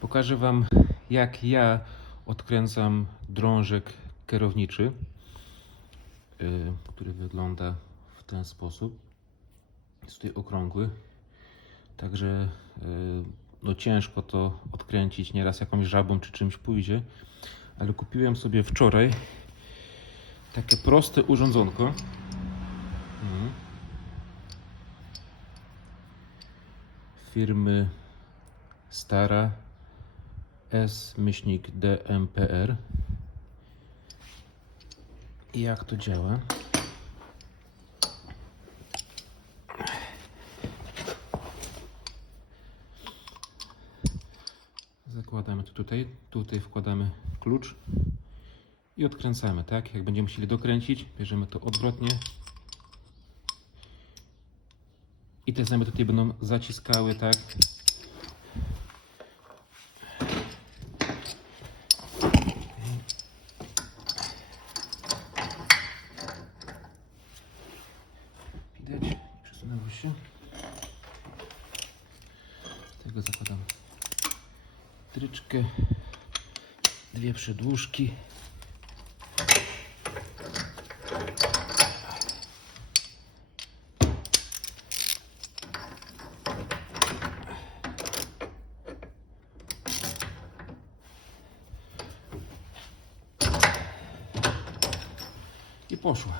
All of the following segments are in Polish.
Pokażę Wam, jak ja odkręcam drążek kierowniczy, y, który wygląda w ten sposób. Jest tutaj okrągły, także y, no ciężko to odkręcić, nieraz jakąś żabą czy czymś pójdzie, ale kupiłem sobie wczoraj takie proste urządzonko. Mhm. Firmy Stara S-DMPR. I jak to działa? Zakładamy to tutaj, tutaj wkładamy klucz i odkręcamy, tak? Jak będziemy chcieli dokręcić, bierzemy to odwrotnie i te zęby tutaj będą zaciskały, tak? Się. Tego zakładam tryczkę, dwie przedłużki. I poszła.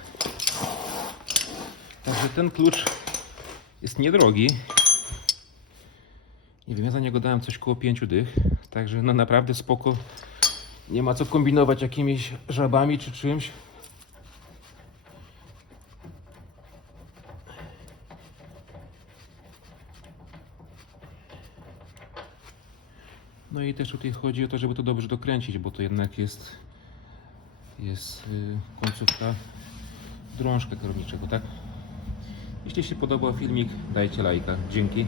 Także ten klucz jest niedrogi. Nie wiem, ja za niego dałem coś koło 5 dych. Także no naprawdę spoko. Nie ma co kombinować jakimiś żabami czy czymś. No i też tutaj chodzi o to, żeby to dobrze dokręcić, bo to jednak jest jest y, końcówka drążka kierowniczego, tak? Jeśli się podobał filmik, dajcie lajka. Dzięki.